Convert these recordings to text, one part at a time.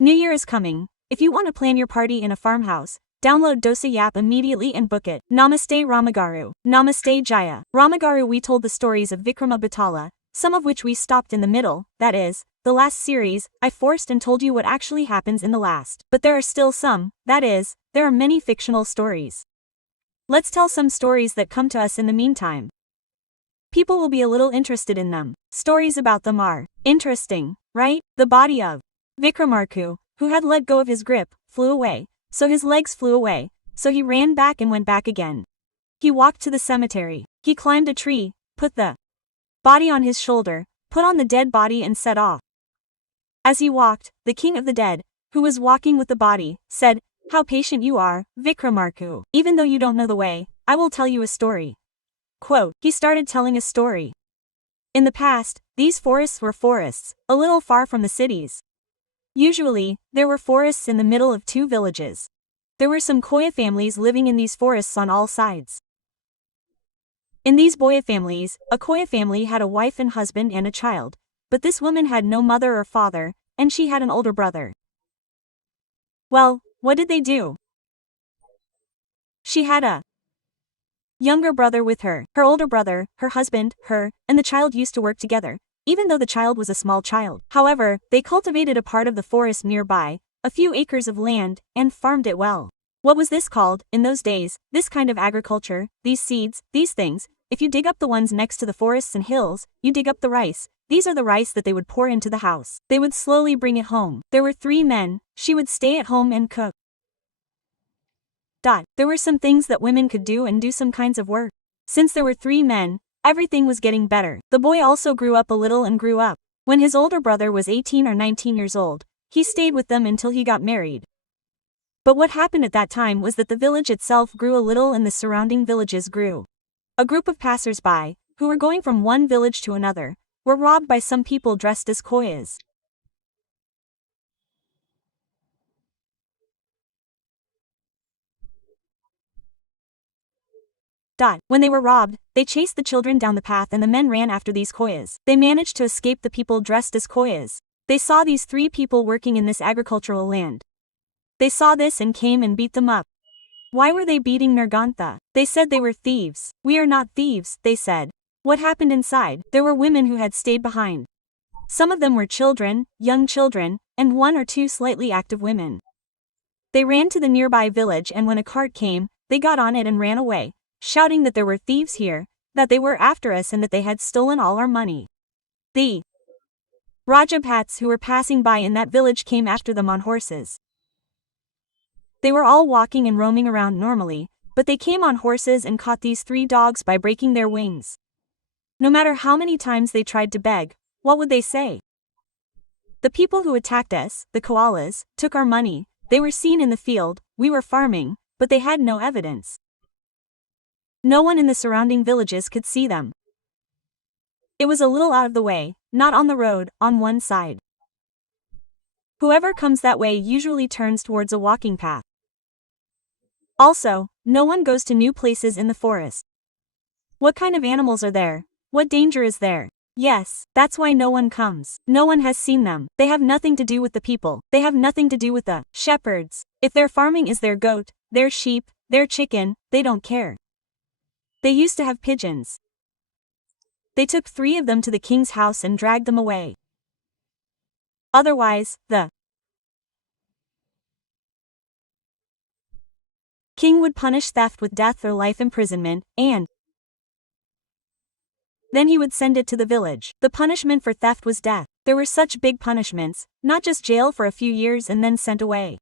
New Year is coming. If you want to plan your party in a farmhouse, download Dosa app immediately and book it. Namaste Ramagaru. Namaste Jaya. Ramagaru, we told the stories of Vikrama Batala, some of which we stopped in the middle, that is, the last series. I forced and told you what actually happens in the last. But there are still some, that is, there are many fictional stories. Let's tell some stories that come to us in the meantime. People will be a little interested in them. Stories about them are interesting, right? The body of Vikramarku, who had let go of his grip, flew away, so his legs flew away, so he ran back and went back again. He walked to the cemetery. He climbed a tree, put the body on his shoulder, put on the dead body and set off. As he walked, the king of the dead, who was walking with the body, said, "How patient you are, Vikramarku. Even though you don't know the way, I will tell you a story." Quote, he started telling a story. In the past, these forests were forests, a little far from the cities. Usually, there were forests in the middle of two villages. There were some Koya families living in these forests on all sides. In these Boya families, a Koya family had a wife and husband and a child, but this woman had no mother or father, and she had an older brother. Well, what did they do? She had a younger brother with her. Her older brother, her husband, her, and the child used to work together, even though the child was a small child. However, they cultivated a part of the forest nearby, a few acres of land, and farmed it well. What was this called, in those days, this kind of agriculture, these seeds, these things? If you dig up the ones next to the forests and hills, you dig up the rice. These are the rice that they would pour into the house. They would slowly bring it home. There were 3 men, she would stay at home and cook. There were some things that women could do and do some kinds of work. Since there were 3 men, everything was getting better. The boy also grew up a little and grew up. When his older brother was 18 or 19 years old, he stayed with them until he got married. But what happened at that time was that the village itself grew a little and the surrounding villages grew. A group of passers-by, who were going from one village to another, were robbed by some people dressed as Koyas. When they were robbed, they chased the children down the path and the men ran after these Koyas. They managed to escape the people dressed as Koyas. They saw these 3 people working in this agricultural land. They saw this and came and beat them up. Why were they beating Nirgantha? They said they were thieves. "We are not thieves," they said. What happened inside? There were women who had stayed behind. Some of them were children, young children, and 1 or 2 slightly active women. They ran to the nearby village and when a cart came, they got on it and ran away, shouting that there were thieves here, that they were after us and that they had stolen all our money. The Rajapats who were passing by in that village came after them on horses. They were all walking and roaming around normally, but they came on horses and caught these 3 dogs by breaking their wings. No matter how many times they tried to beg, what would they say? The people who attacked us, the koalas, took our money. They were seen in the field, we were farming, but they had no evidence. No one in the surrounding villages could see them. It was a little out of the way, not on the road, on one side. Whoever comes that way usually turns towards a walking path. Also, no one goes to new places in the forest. What kind of animals are there? What danger is there? Yes, that's why no one comes. No one has seen them. They have nothing to do with the people. They have nothing to do with the shepherds. If their farming is their goat, their sheep, their chicken, they don't care. They used to have pigeons. They took 3 of them to the king's house and dragged them away. Otherwise, the king would punish theft with death or life imprisonment, and then he would send it to the village. The punishment for theft was death. There were such big punishments, not just jail for a few years and then sent away.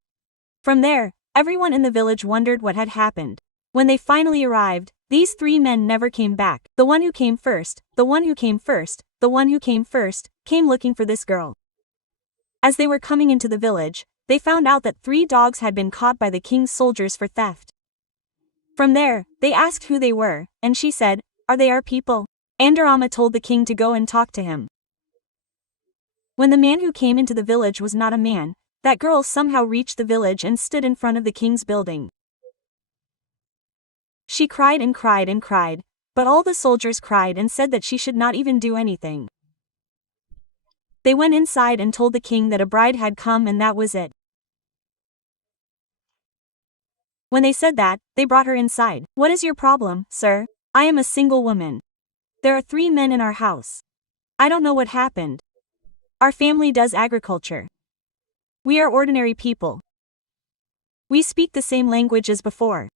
From there, everyone in the village wondered what had happened. When they finally arrived, these 3 men never came back. The one who came first, the one who came first, the one who came first, came looking for this girl. As they were coming into the village, they found out that 3 dogs had been caught by the king's soldiers for theft. From there, they asked who they were, and she said, "Are they our people?" Andarama told the king to go and talk to him. When the man who came into the village was not a man, that girl somehow reached the village and stood in front of the king's building. She cried and cried and cried, but all the soldiers cried and said that she should not even do anything. They went inside and told the king that a bride had come and that was it. When they said that, they brought her inside. What is your problem, sir? I am a single woman. There are 3 men in our house. I don't know what happened. Our family does agriculture. We are ordinary people. We speak the same language as before.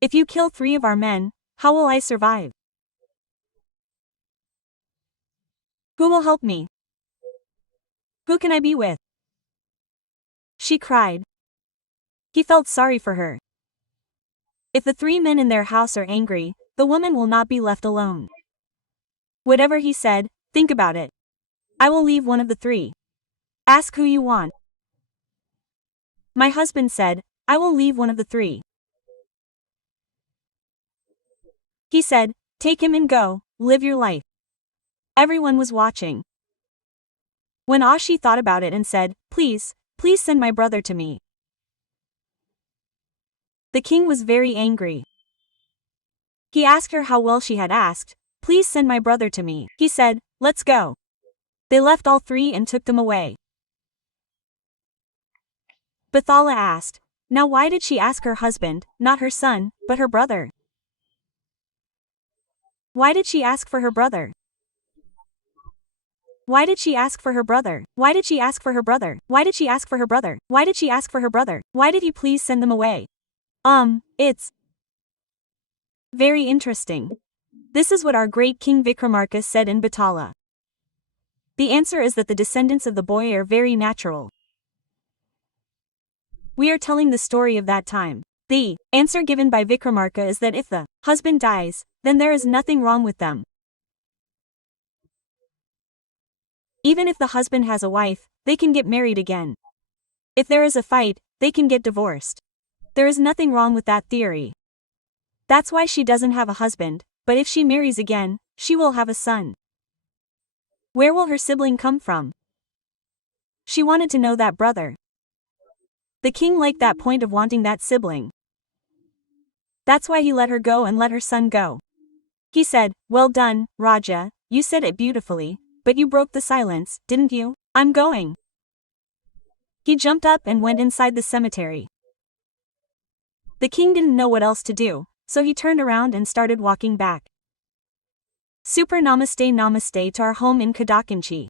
If you kill 3 of our men, how will I survive? Who will help me? Who can I be with? She cried. He felt sorry for her. If the 3 men in their house are angry, the woman will not be left alone. Whatever he said, think about it. I will leave one of the 3. Ask who you want. My husband said, I will leave one of the 3. He said, take him and go, live your life. Everyone was watching. When Ashi thought about it and said, please send my brother to me. The king was very angry. He asked her how well she had asked, please send my brother to me. He said, let's go. They left all 3 and took them away. Bathala asked, now why did she ask her husband, not her son, but her brother? Why did she ask for her brother? Why did she ask for her brother? Why did she ask for her brother? Why did she ask for her brother? Why did she ask for her brother? Why did he please send them away? It's very interesting. This is what our great King Vikramarka said in Batala. The answer is that the descendants of the boy are very natural. We are telling the story of that time. The answer given by Vikramarka is that if the husband dies, then there is nothing wrong with them. Even if the husband has a wife, they can get married again. If there is a fight, they can get divorced. There is nothing wrong with that theory. That's why she doesn't have a husband, but if she marries again, she will have a son. Where will her sibling come from? She wanted to know that brother. The king liked that point of wanting that sibling. That's why he let her go and let her son go. He said, well done, Raja, you said it beautifully, but you broke the silence, didn't you? I'm going. He jumped up and went inside the cemetery. The king didn't know what else to do, so he turned around and started walking back. Super namaste to our home in Kadakanchi.